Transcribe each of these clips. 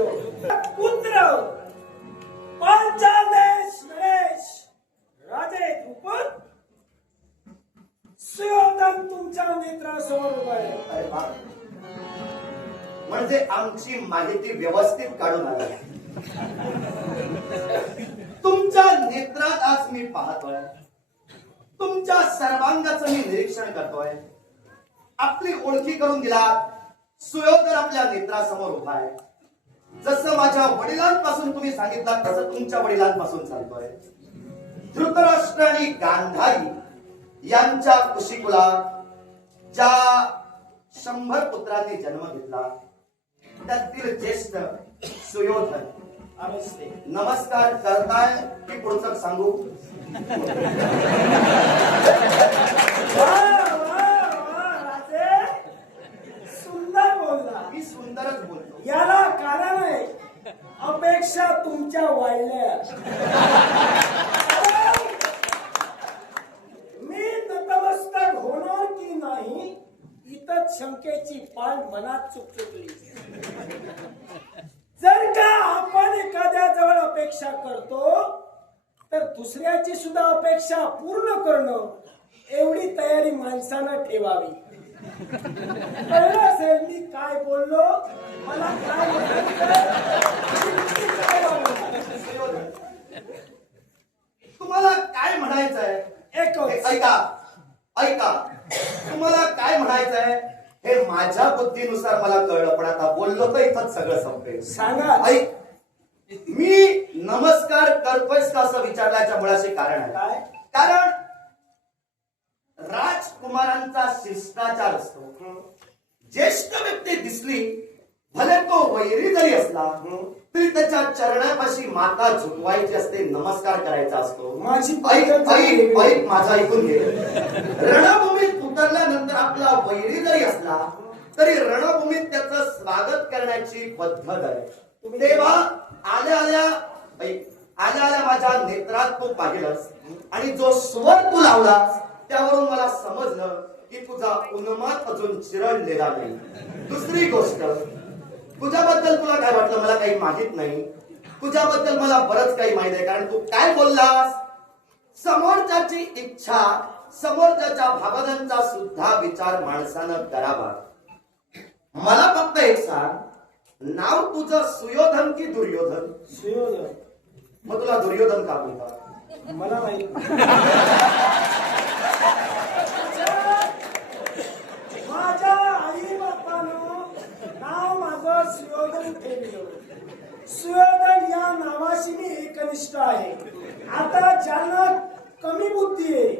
असो. पुत्र पांचाल देश नरेश राजे द्रुपद सुयोधन तुमच्या नेत्रासमोर उभा आहे. अरे वा. म्हणजे आमची माहिती व्यवस्थित काढून आला. तुमच्या नेत्रात आज मी पाहतोय, तुमच्या सर्वांगाचं मी निरीक्षण करतोय. आपली ओळखी करून दिला. सुयोधन आपल्या नेत्रासमोर उभा आहे. जसं माझ्या वडिलांपासून तुम्ही सांगितलं तसं तुमच्या वडिलांपासून चालतोय. धृतराष्ट्र आणि गांधारी यांच्या कुशीकुलात ज्या 100 पुत्रांनी जन्म घेतला त्यातील ज्येष्ठ सुयोधन नमस्कार करताय की पुढचं सांगू? सुंदर बोलला. मी सुंदरच बोलतो. याला कारण आहे अपेक्षा तुमच्या वाढल्या. मी नतमस्तक होणार की नाही इथं शंकेची पान मनात चुकचुकली. जर का आपण एखाद्या जवळ अपेक्षा करतो तर दुसऱ्याची सुद्धा अपेक्षा पूर्ण करणं एवढी तयारी माणसानं ठेवावी. कळलं असेल मी काय बोललो, मला काय तुम्हाला काय म्हणायचंय? ऐका ऐका, तुम्हाला काय म्हणायचंय हे माझ्या बुद्धीनुसार मला कळलं, पण आता बोललो तर इथंच सगळं संपेल. सांगा. ऐक, मी नमस्कार करतोयस का असं विचारल्याच्या मुळाशी कारण आहे. काय? कारण राजकुमारांचा शिष्टाचार असतो. ज्येष्ठ व्यक्ती दिसली, भले तो वैरी जरी असला तरी त्याच्या चरणापाशी माता झुकवायची असते, नमस्कार करायचा असतो. माझी ऐक माझा ऐकून घे. रणभूमीत उतरल्यानंतर आपला वैरी जरी असला तरी रणभूमीत त्याचं स्वागत करण्याची पद्धत आहे. तेव्हा आल्या आल्या माझ्या नेत्रात तू पाहिलंस आणि जो स्वर तू लावलास त्यावरून मला समजलं की तुझा उन्माद अजून चिरडलेला नाही. दुसरी गोष्ट, तुझ्याबद्दल तुला काय वाटलं मला काही माहित नाही. तुझ्याबद्दल मला बरंच काही माहित आहे. कारण तू काय बोललास, समोरच्याची इच्छा, समोरच्याच्या भावनांचा सुद्धा विचार माणसानं करावा. मला फक्त एक सांग, नाव तुझं सुयोधन की दुर्योधन? सुयोधन. मग तुला दुर्योधन का म्हणतात? मला माहित. माझ्या आई बापानं नाव माझं सुयोधन ठेवलं. सुयोधन या नावाशी मी एकनिष्ठ आहे. आता ज्यांना कमी बुद्धी आहे,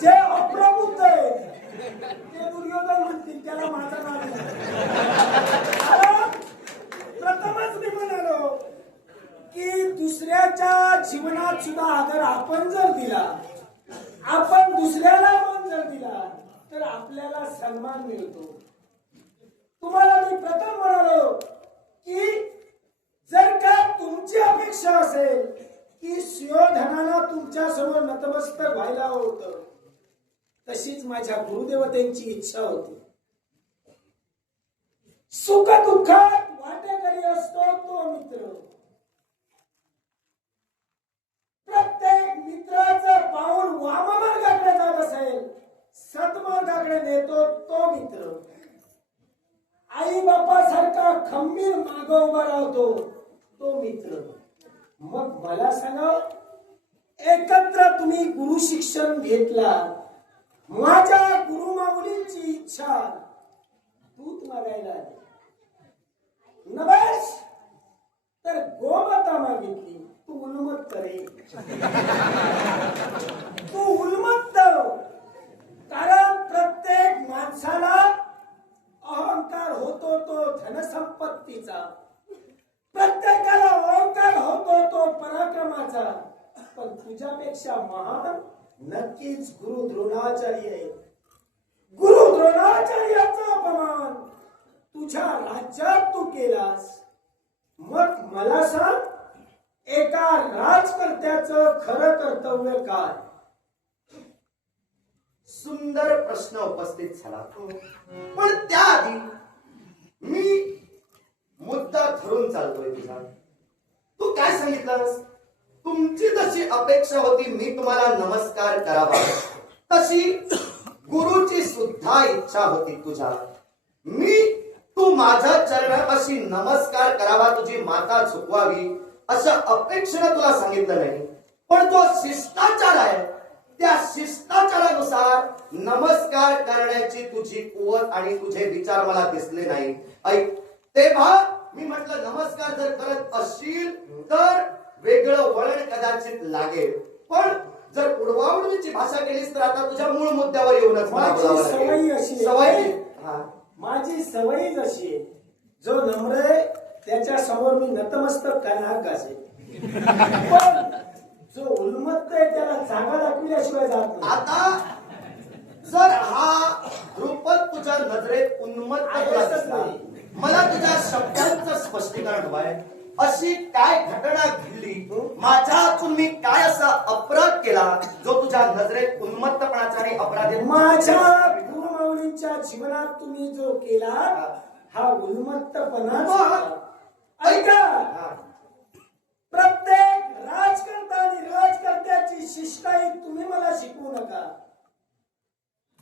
जे अप्रबुद्ध आहे ते दुर्योधन म्हणतील, त्याला माझं नाव प्रथमच मी म्हणालो की दुसऱ्याच्या जीवनात सुद्धा आदर आपण जर दिला, आपण दुसऱ्याला मान जर दिला तर आपल्याला सन्मान मिळतो. तुम्हाला मी प्रथम म्हणालो की जर का तुमची अपेक्षा असेल की सुयोधनाला तुमच्या समोर नतमस्तक व्हायला होतं, तशीच माझ्या गुरुदेवतेंची इच्छा होती. सुख दुःखात वाटेकरी असतो तो मित्र. प्रत्येक मित्राचं पाऊल वाममार्गाकडे जात असेल, सत्मार्गाकडे नेतो तो मित्र. आई बापासारखा खंबीर माग उभा राहतो तो मित्र. मग मला सांगा, एकत्र तुम्ही गुरु शिक्षण घेतला, माझ्या गुरुमाऊलींची इच्छा दूध मागायला नवस तर गोमाता मागितली, तू उन्मत्त रे. तू उन्मत्त. कारण प्रत्येक माणसाला अहंकार होतो तो धनसंपत्तीचा, प्रत्येकाला अहंकार होतो तो पराक्रमाचा, पण तुझ्यापेक्षा महान नक्कीच गुरु द्रोणाचार्य आहे. गुरु द्रोणाचार्याचा अपमान तुझ्या राज्यात तू केलास. मग मला सांग, एका राजकर्त्याचं खरं कर्तव्य काय? सुंदर प्रश्न उपस्थित झाला, पण त्याआधी मी मुद्दा घडून चालतोय तुझा. तू काय सांगितलंस? तुमची जशी अपेक्षा होती मी तुम्हाला नमस्कार करावा, तशी गुरुची सुद्धा इच्छा होती तुझ्या. तू माझ्या चरणापाशी नमस्कार करावा, तुझी माता झुकवावी अशा अपेक्षेने तुला सांगितलं नाही. पण तो शिष्टाचार आहे, त्या शिष्टाचारानुसार नमस्कार करण्याची तुझी कुवत आणि तुझे विचार मला दिसले नाही. ऐक, तेव्हा मी म्हटलं नमस्कार जर करत असशील तर वेगळं वळण कदाचित लागेल, पण जर उडवाउडवीची भाषा केलीस तर आता तुझ्या मूळ मुद्द्यावर येऊनच मला बोलावं लागेल. सवय माझी सवयच अशी आहे, जो नम्र आहे त्याच्या समोर मी नतमस्तक करणार कसे, पण जो उन्मत्त आहे त्याला जागा दाखविल्याशिवाय जात नाही. आता जर हा ध्रुपद तुझ्या नजरेत उन्मत्त दिसला, मला तुझ्या शब्दांचं स्पष्टीकरण हवंय. अशी काय घटना घडली, माझ्या हातून मी काय असा अपराध केला जो तुझ्या नजरेत उन्मत्तपणाचा आणि अपराधी? माझ्या गुरुमाऊलींच्या जीवनात तुम्ही जो केला हा उन्मत्तपणा. ऐका, प्रत्येक राजकर्ता आणि राजकर्त्याची शिष्टाई तुम्ही मला शिकवू नका.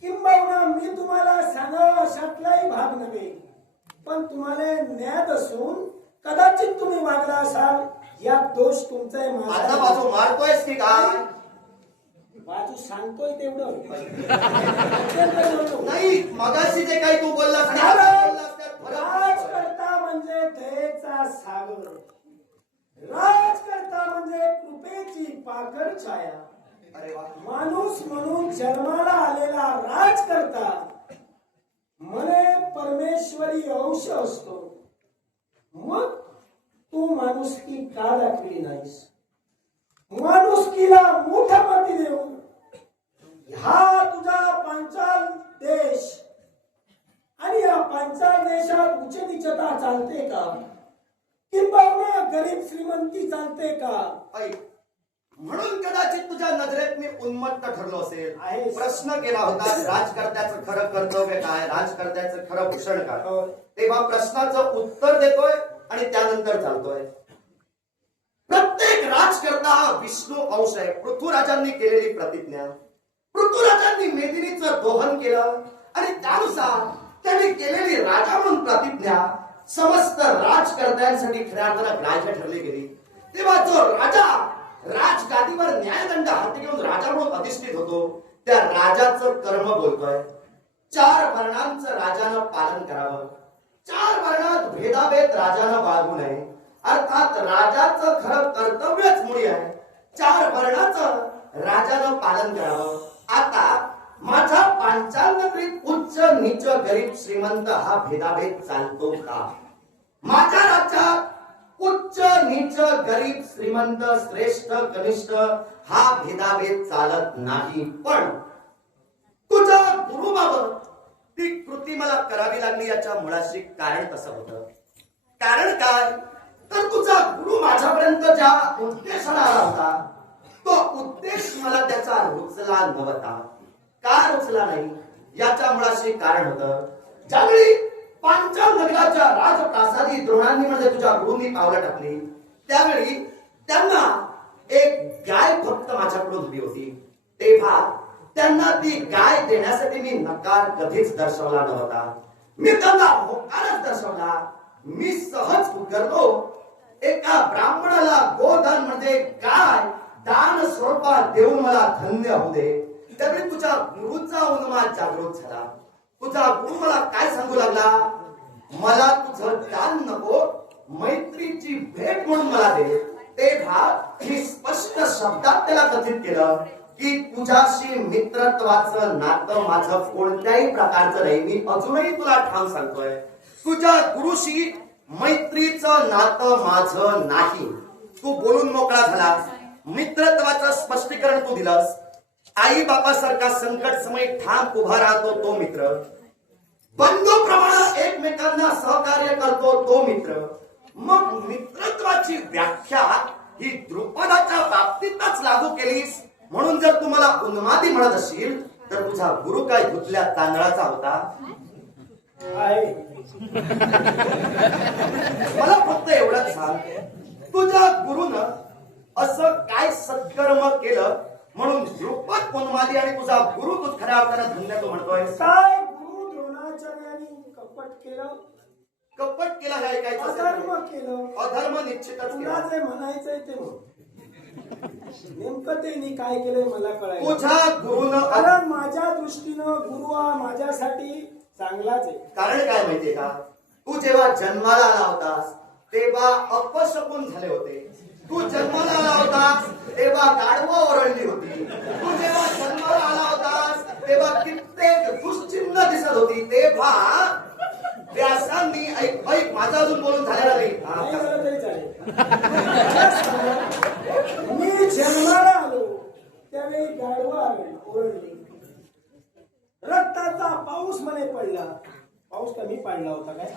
किंबहुना मी तुम्हाला सांगावं अशातलाही भाग नव्हे, पण तुम्हाला ज्ञात असून कदाचित तुम्ही वागला असाल, यात दोष तुमचा आहे. माझा बाजू मारतोयस की काय? बाजू सांगतोय तेवढं नाही, मगाशी जे काही तू बोललास राजकर्ता म्हणजे दयेचा सागर, राजकर्ता म्हणजे कृपेची पाकर छाया. अरे वा, माणूस म्हणून जन्माला आलेला राजकर्ता म्हणे परमेश्वरी अंश असतो. मग तू माणुसकी का दाखवली नाहीस? माणुसकीला मोठा माती देऊन हा तुझा पांचाल देश आणि या पांचाल देशात उच्च नीचता चालते का? किंबहुना गरीब श्रीमंती चालते का? म्हणून कदाचित तुझ्या नजरेत मी उन्मत्त ठरलो असेल. प्रश्न केला होता राजकर्त्याचं खरं कर्तव्य काय, राजकर्त्याचं खरं भूषण काय. तेव्हा प्रश्नाचं उत्तर देतोय आणि त्यानंतर चालतोय. प्रत्येक राजकर्ता हा विष्णू अंश आहे. पृथ्वीराजांनी केलेली प्रतिज्ञा, पृथ्वीराजांनी मेदिनीचं दोहन केलं आणि त्यानुसार त्यांनी केलेली राजा म्हणून प्रतिज्ञा समस्त राजकर्त्यांसाठी खऱ्या अर्थानं ग्राह्य ठरली गेली. तेव्हा जो राजा राजगादीवर न्यायदंड हाती घेऊन राजा म्हणून अधिष्ठित होतो, त्या राजाचं कर्म बोलतोय 4 वर्णांचं राजानं पालन करावं. 4 वर्णात भेदाभेद राजानं बाळगू नये. अर्थात राजाचं खरं कर्तव्यच मुळी आहे 4 वर्णाचं राजानं पालन करावं. आता माझ्या पांचाल नगरीत उच्च नीच गरीब श्रीमंत हा भेदाभेद चालतो का? माझ्या राज्यात उच्च नीच गरीब श्रीमंत श्रेष्ठ कनिष्ठ हा भेदाभेद चालत नाही. पण तुझ्या गुरुबाबत ती कृती मला करावी लागली याच्या मुळाशी कारण तसं होतं. कारण काय तर तुझा गुरु माझ्यापर्यंत ज्या उद्देशाला आला होता तो उद्देश मला त्याचा रुचला नव्हता. का रुचला नाही याच्या मुळाशी कारण होतं. ज्यावेळी पांचाल नगराच्या राजप्रासादी द्रोणांनी म्हणजे तुझ्या गुरुंनी पावलं टाकली, त्यावेळी त्यांना एक गाय फक्त माझ्याकडून हवी होती. तेव्हा त्यांना ती गाय देण्यासाठी मी नकार कधीच दर्शवला नव्हता. मी त्यांना होकारच दर्शवला. मी सहज करतो. एका ब्राह्मणाला गोदान म्हणजे गाय दान स्वरूपात देऊन मला धन्य होऊ दे. त्यावेळी तुझ्या गुरुचा उन्माद जागृत झाला. तुझा गुरु मला काय सांगू लागला, मला तुझं दान नको, मैत्रीची भेट म्हणून मला दे. तेव्हा मी स्पष्ट शब्दात त्याला कथित केलं की तुझ्याशी मित्रत्वाचं नातं माझं कोणत्याही प्रकारचं नाही. मी अजूनही तुला ठाम सांगतोय, तुझ्या गुरुशी मैत्रीचं नातं माझं नाही. तू बोलून मोकळा झालास, मित्रत्वाचं स्पष्टीकरण तू दिलंस. आई बापासारखा संकट समय ठाम उभा राहतो तो मित्र, बंधूप्रमाणे एकमेकांना सहकार्य करतो तो मित्र. मग मित्रत्वाची व्याख्या ही द्रुपदाच्या बाबतीतच लागू केलीस म्हणून जर तू मला उन्मादी म्हणत असशील तर तुझा गुरु काय धुतल्या तांदळाचा होता? मला फक्त एवढं तुझ्या गुरुनं असं काय सत्कर्म केलं म्हणून द्रुपद उन्मादी आणि तुझा गुरु तू खऱ्या अर्थानं धन्य तू म्हणतोय. काय गुरु द्रोणाचार्यांनी कपट केलं, कपट केला हे ऐकायचं अधर्म असेल. केलं, अधर्म निश्चितच तुला केला. जे म्हणायचंय ते म्हण. नेमकं त्यांनी काय केलंय मला कळायचं. तुझ्या गुरुनं कारण माझ्या दृष्टीनं गुरु हा माझ्यासाठी चांगलाच आहे. कारण काय माहितीये का, तू जेव्हा जन्माला आला होतास तेव्हा अपशकुन झाले होते. तू जन्माला आला होतास तेव्हा गाढवं ओरडली होती. तू जेव्हा जन्माला आला होतास तेव्हा कित्येक दुश्चिन्ह दिसत होती. तेव्हा व्यासांनी ऐक ऐक माझा अजून बोलून झालेला नाही. नाही झालं तरी चालेल. मी जन्माला आलो त्यावेळी गाढवा ओरडली, रक्ताचा पाऊस म्हणे पडला. पाऊस कमी पडला होता काय?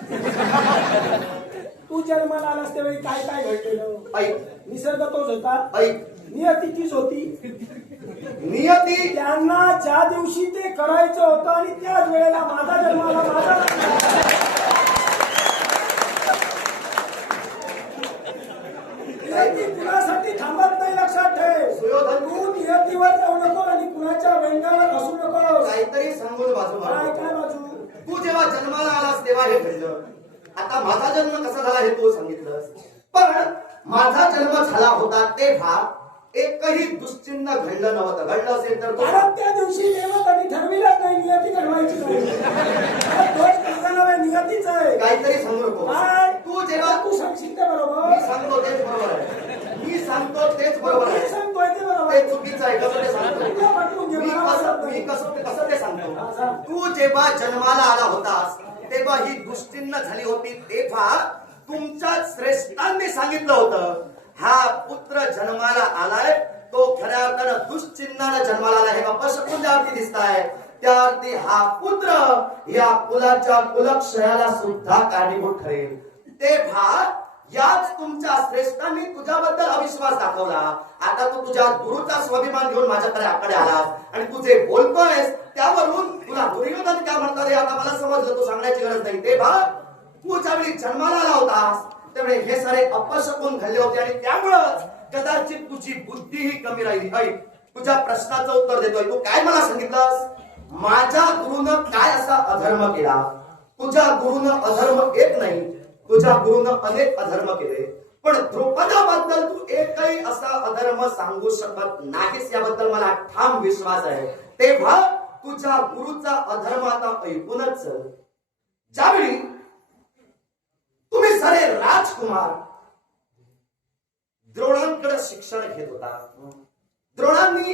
तू जन्माला आलास त्यावेळी काय काय घडलेलं? ऐक निसर्ग तोच होता, ऐक नियती तीच होती. नियती त्यांना ज्या दिवशी ते करायचं होतं आणि त्याच वेळेला माझा जन्माला माझा नियती कुणासाठी थांबत नाही, लक्षात ठेव. सुयोधन तू नियतीवर जाऊ नको आणि कुणाच्या वेंगावर हसू नको. काहीतरी सांगून बाजू काय मार. काय बाजू? तू जेव्हा जन्माला आलास तेव्हा हे घडलं. आता माझा जन्म कसा झाला हे तू सांगितलंस, पण माझा जन्म झाला होता तेव्हा एकही दुश्चिन्ह घडलं नव्हतं. घडलं असेल तर कारण त्या दिवशी देवतांनी ठरविलंच नाही नियती घडवायची नाही. दोष माझा नव्हे, नियतीच आहे. काहीतरी सांगू नको. काय तू जेव्हा तू सांगशील ते बरोबर, मी सांगतो तेच बरोबर आहे. मी सांगतो तेच बरोबर मी आहे. सांगतोय ते बरोबर ते आहे. चुकीचं आहे कसं ते सांगतो. तुला पटवून घे, मी मला कसं वाटत मी नाही. कसं ते सांगतो. हा, सांग. तू जेव्हा जन्माला आला होतास तेव्हा ही दुश्चिन्ह झाली होती. तेव्हा तुमच्या श्रेष्ठांनी सांगितलं होतं हा पुत्र जन्माला आलाय, तो खऱ्या अर्थानं दुश्चिन्हानं जन्माला आलाय. हे अपशकुन ज्यावरती दिसत आहे त्यावरती हा पुत्र या कुलाच्या कुलक्षयाला सुद्धा कारणीभूत ठरेल. तेव्हा याच तुमच्या श्रेष्ठांनी तुझ्याबद्दल अविश्वास दाखवला. आता तू तुझ्या गुरुचा स्वाभिमान घेऊन माझ्याकडे आलास आणि तू जे बोलतोयस त्यावरून तुला दुर्योधन काय म्हणतात हे आता मला समजलं. तू सांगण्याची गरज नाही. तेव्हा तू ज्यावेळी जन्माला आला होतास त्यावेळी हे सारे अपशकुन घडले होते आणि त्यामुळंच कदाचित तुझी बुद्धीही कमी राहिली. ऐक तुझ्या प्रश्नाचं उत्तर देतोय. तू काय मला सांगितलंस, माझ्या गुरुनं काय असा अधर्म केला. तुझ्या गुरुनं अधर्म एक नाही, तुझ्या गुरुनं अनेक अधर्म केले, पण द्रुपदाबद्दल तू एकही असा अधर्म सांगू शकत नाहीस याबद्दल मला ठाम विश्वास आहे. तेव्हा तुझ्या गुरुचा अधर्म आता ऐकूनच ज्यावेळी तुम्ही सारे राजकुमार द्रोणांकडे शिक्षण घेत होता, द्रोणांनी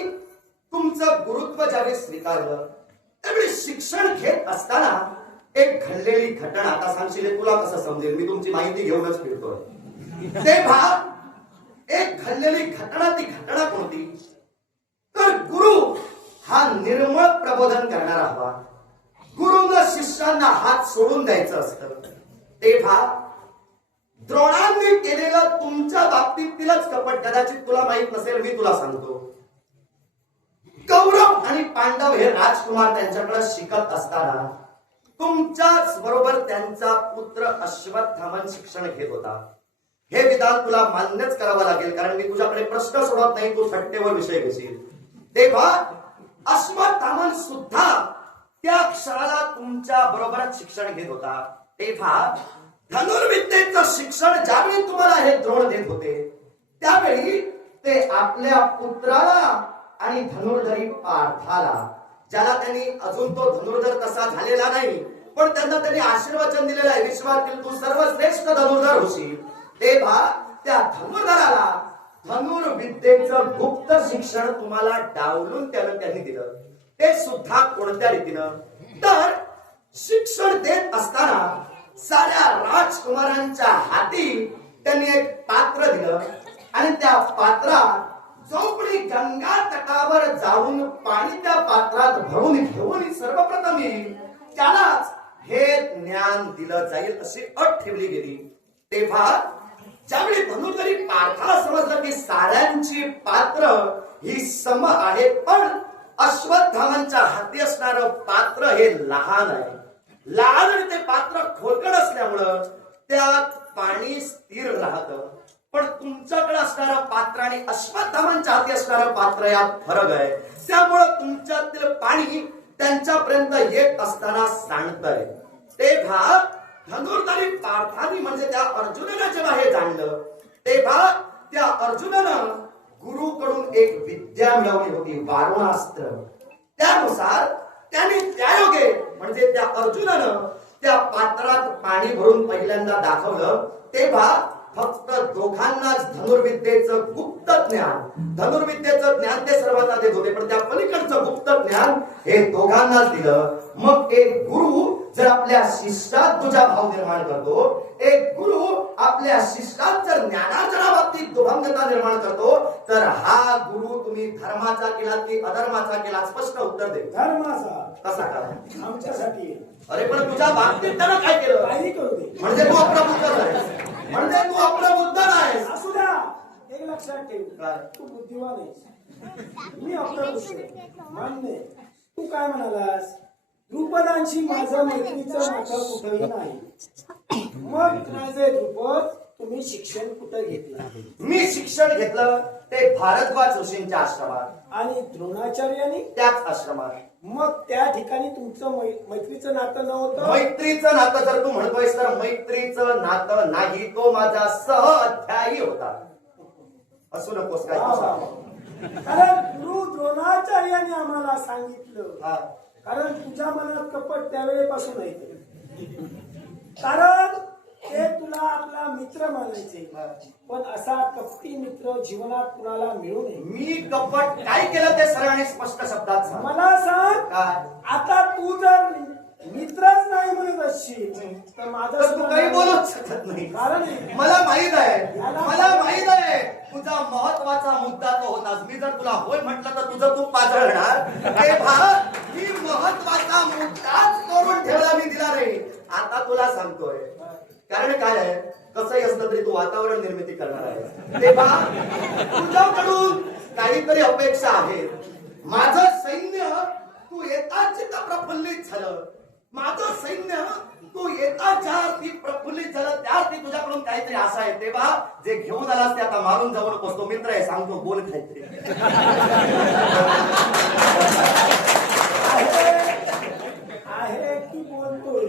तुमचं गुरुत्व ज्यावेळी स्वीकारलं त्यावेळी शिक्षण घेत असताना एक घडलेली घटना आता सांगशील तुला कसं समजेल. मी तुमची माहिती घेऊनच फिरतोय. तेव्हा एक घडलेली घटना, ती घटना कोणती तर गुरु हा निर्मळ प्रबोधन करणारा हवा. गुरुनं शिष्यांना हात सोडून द्यायचं असतं. तेव्हा द्रोणांनी केलेलं तुमच्या बाबतीतीलच कपट कदाचित तुला माहित नसेल, मी तुला सांगतो. कौरव आणि पांडव हे राजकुमार त्यांच्याकडे शिकत असताना तुमच्याच बरोबर त्यांचा पुत्र अश्वत्थामन शिक्षण घेत होता. हे विधान तुला मान्यच करावं लागेल कारण मी तुझ्याकडे प्रश्न सोडत नाही, तू थट्टेवर विषय घेशील. तेव्हा अश्वत्थामन सुद्धा त्या क्षणाला तुमच्या बरोबरच शिक्षण घेत होता. तेव्हा धनुर्विद्येचं शिक्षण ज्यावेळी तुम्हाला हे द्रोण देत होते त्यावेळी ते आपल्या पुत्राला आणि धनुर्धरी पार्थाला, ज्याला त्यांनी अजून तो धनुर्धर तसा झालेला नाही पण त्यांना त्यांनी आशीर्वचन दिलेलं आहे विश्वातील तू सर्वश्रेष्ठ धनुर्धर होशील. तेव्हा त्या धनुर्धराला धनुर्विद्येचं गुप्त शिक्षण तुम्हाला डावलून त्यांनी दिलं. ते सुद्धा कोणत्या रीतीनं तर शिक्षण देत असताना साऱ्या राजकुमारांच्या हाती त्यांनी एक पात्र दिलं आणि त्या पात्रात जोपडी गंगा तटावर जाऊन पाणी त्या पात्रात भरून घेऊन सर्वप्रथम त्यालाच हे ज्ञान दिलं जाईल अशी अट ठेवली गेली. तेव्हा ज्यावेळी धनुर्धरी पार्थाला समजलं की साऱ्यांची पात्र ही सम आहे पण अश्वत्थामांच्या हाती असणारं पात्र हे लहान आहे, लहान आणि ते पात्र खोलकड असल्यामुळं त्यात पाणी स्थिर राहतं, पण तुमच्याकडे असणारं पात्र आणि अश्वत्थामांच्या हाती असणारं पात्र यात फरक आहे. त्यामुळं तुमच्यातील पाणी त्यांच्यापर्यंत येत असताना सांडतंय. तेव्हा धनुर्धारी पार्थाने म्हणजे त्या अर्जुनानं जेव्हा हे जाणलं, तेव्हा त्या अर्जुनानं गुरुकडून एक विद्या मिळवली होती, वारुणास्त्र. त्यानुसार त्याने त्यायोगे म्हणजे त्या अर्जुनानं त्या पात्रात पाणी भरून पहिल्यांदा दाखवलं. तेव्हा फक्त दोघांनाच धनुर्विद्येचं गुप्त ज्ञान, धनुर्विद्येचं ज्ञान ते सर्वांना देत होते, पण त्या पलीकडचं गुप्त ज्ञान हे दोघांनाच दिलं. मग एक गुरु जर आपल्या शिष्यात तुझा भाव निर्माण करतो, एक गुरु आपल्या शिष्यात जर ज्ञानार्जनाबाबतीत दुभंगता निर्माण करतो, तर हा गुरु तुम्ही धर्माचा केला की अधर्माचा केला? स्पष्ट उत्तर दे. धर्माचा. कसा काय? आमच्यासाठी. अरे पण तुझ्या बाबतीत त्यानं काय केलं? काही करू दे. म्हणजे तू अप्रबुद्ध आहेस, म्हणजे तू अप्रबुद्ध आहेस. असू द्या, एक लक्षात ठेव. काय? तू बुद्धिवान आहेस, मी अप्रबुद्ध. मान्य. तू काय म्हणालास? द्रुपदांशी माझं मैत्रीचं नातं कुठंही नाही. मग माझे द्रुपद, तुम्ही शिक्षण कुठं घेतलं? मी शिक्षण घेतलं ते भारद्वाज ऋषींच्या आश्रमात आणि द्रोणाचार्यांनी त्याच आश्रमात. मग त्या ठिकाणी तुमचं मैत्रीचं नातं नव्हतं? मैत्रीचं नातं जर तू म्हणतोयस तर मैत्रीचं नातं नाही, तो माझा सह अध्यायी होता. असू नकोस काय तू सांग. कारण गुरु द्रोणाचार्यांनी आम्हाला सांगितलं, हा. कारण तुझ्या मनात कपट त्यावेळेपासून आहे. कारण ते तुला आपला मित्र मानायचे, पण असा कपटी मित्र जीवनात कुणाला मिळू नये. मी कपट काय केलं ते सरळ आणि स्पष्ट शब्दात सांग. मला सांग, काय? आता तू जर मित्रच नाही म्हणत असशील तर माझं तर तू काही बोलूच शकत नाही. कारण मला माहित आहे, मला माहित आहे तुझा महत्वाचा मुद्दा तो होतास. मी जर तुला होय म्हटलं तर तुझं तू पाजळणार. तेव्हा मी महत्वाचा मुद्दाच करून ठेवला, मी दिला नाही. आता तुला सांगतोय, कारण काय आहे, कसंही असलं तरी तू वातावरण निर्मिती करणार आहे. तेव्हा तुझ्याकडून काहीतरी अपेक्षा आहेत. माझं सैन्य तू येताच प्रफुल्लित झालं, माझं सैन्य तू येताच्या ती प्रफुल्लित झालं, त्यावरती तुझ्याकडून काहीतरी आशा आहे. तेव्हा जे घेऊन आलास ते आता मारून जाऊ नकोस. तो मित्र आहे, सांगतो बोल काहीतरी. आहे की बोलतोय?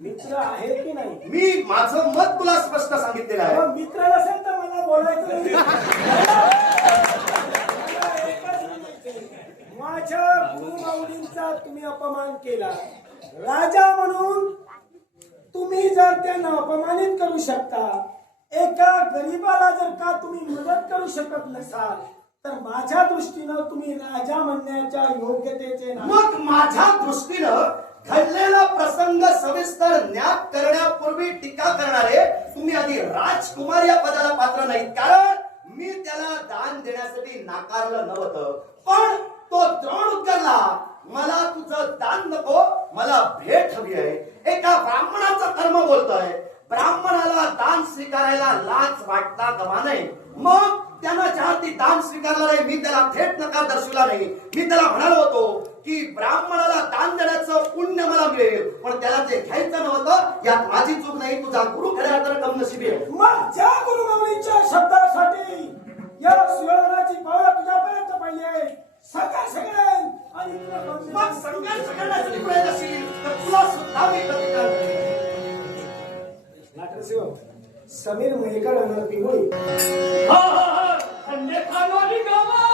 मित्र आहे की नाही? मी माझं मत तुला स्पष्ट सांगितलेलं आहे. मग मित्र नसेल तर मला बोलायचं नाही. माझ्या गुरुमाऊलींचा तुम्ही अपमान केला. राजा म्हणून तुम्ही जर त्यांना अपमानित करू शकता, एका गरीबाला जर का तुम्ही मदत करू शकत नसाल, तर माझ्या दृष्टीनं तुम्ही राजा म्हणण्याच्या योग्यतेचे नाही. मग माझ्या दृष्टीनं घडलेला प्रसंग सविस्तर ज्ञात करण्यापूर्वी टीका करणारे तुम्ही आधी राजकुमार या पदाला पात्र नाहीत. कारण मी त्याला दान देण्यासाठी नाकारलं नव्हतं, पण तो द्रोण उद्गारला, मला तुझं दान नको, मला भेट हवी आहे. एका ब्राह्मणाचं कर्म बोलतोय. ब्राह्मणाला दान स्वीकारायला लाज वाटता गमा नाही. मग त्यानं ज्या ती दान स्वीकारलं नाही, मी त्याला थेट नकार दर्शवला नाही. मी त्याला म्हणालो होतो की ब्राह्मणाला दान देण्याचं पुण्य मला मिळेल, पण त्याला ते घ्यायचं नव्हतं. यात माझी चूक नाही, तुझा गुरु खऱ्या अर्थानं कमनशिबी आहे. मग ज्या गुरुमाऊलींच्या शब्दासाठी या सुयोधनाची पावलं तुझ्यापर्यंत पाहिजे. संघर्ष करेन आणि मग संघर्ष करण्यासाठी प्रयत्नशील तर तुला सुद्धा मी प्रतिकार करेन. समीर मयेकर पिंगोळी. खंडे खानवाली गावा